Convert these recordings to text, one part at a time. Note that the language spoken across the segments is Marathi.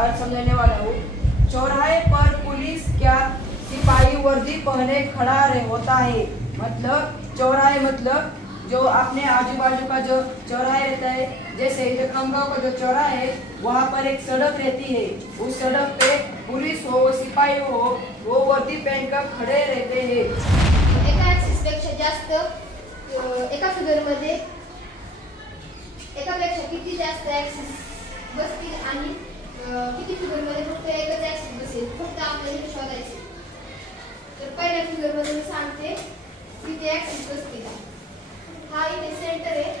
अर्थ समझाने वाला हूँ। चौराहे पर पुलिस क्या सिपाही वर्दी पहने खड़ा होता है। मतलब चौराहे मतलब जो अपने आजू बाजू का जो चौराहे रहता है, जैसे इधर खमगांव का जो चौराहा है वहाँ पर एक सड़क रहती है। उस सड़क पे पुलिस हो सिपाही हो वो वर्दी पहनकर खड़े रहते हैं। एका ऍक्सिस पेक्षा जास्त एका फिगर मध्ये एकापेक्षा किती जास्त ऍक्सिस बसतील आणि किती फिगर मध्ये फक्त एकच ऍक्सिस बसेल, फक्त आपल्याला शोधायचे। तर पहिल्या फिगर मध्ये मी सांगते किती ऍक्सिस बसतील। हा इथे सेंटर आहे,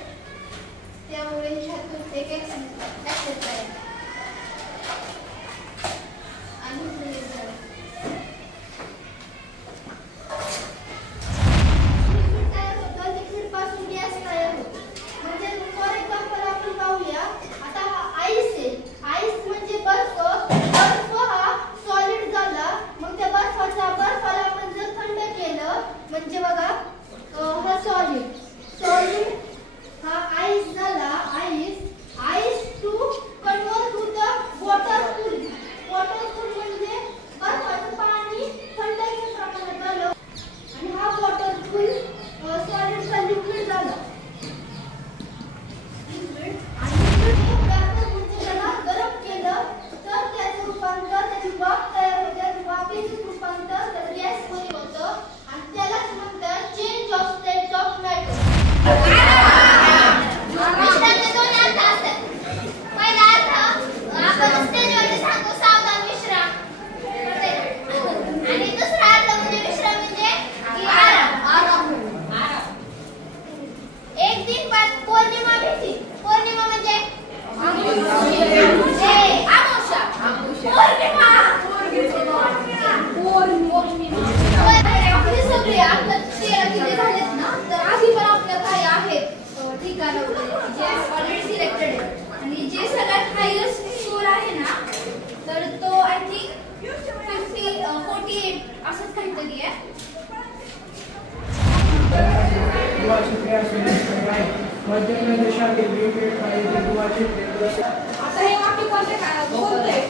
त्यामुळे ह्यातून एक ऍक्सिस आहे आणि म्हणजे बघा हा सॉलिड हा आईस झाला। Ice to convert to the water full म्हणजे बर्फाचं पाणी थंड प्रमाणात झालं आणि हा वॉटरफुल सॉलिडचा लिक्विड झाला। म्हणजे त्याला गरम केलं तर त्याचं रूपांतर, त्याची वाफ तयार होते आणि वाफेचं रूपांतर त्याचं गॅसमध्ये होतं आणि त्यालाच म्हणतात change of state of matter. मिश्रणाचे दोन अर्थ असतात। पहिला अर्थ आपण स्टेजवरती सांगतो सावधान विश्राम, आणि दुसरा अर्थ म्हणजे विश्राम म्हणजे की आराम। एक दिन बाद पौर्णिमा भेटली। पौर्णिमा म्हणजे अमावस्या। आपले सगळे आपल्या चेहरा किती झालेत ना, तर आधी पण आपल्या काही आहेत ठिकाणं जे ऑलरेडी सिलेक्टेड आहे आणि जे सगळ्यात हायेस्ट स्कोर आहे ना, तर तो आय थिंक 48 असंच काहीतरी आहे। मध्य प्रदेशातील आता हे वाक्य कोणते बोलतोय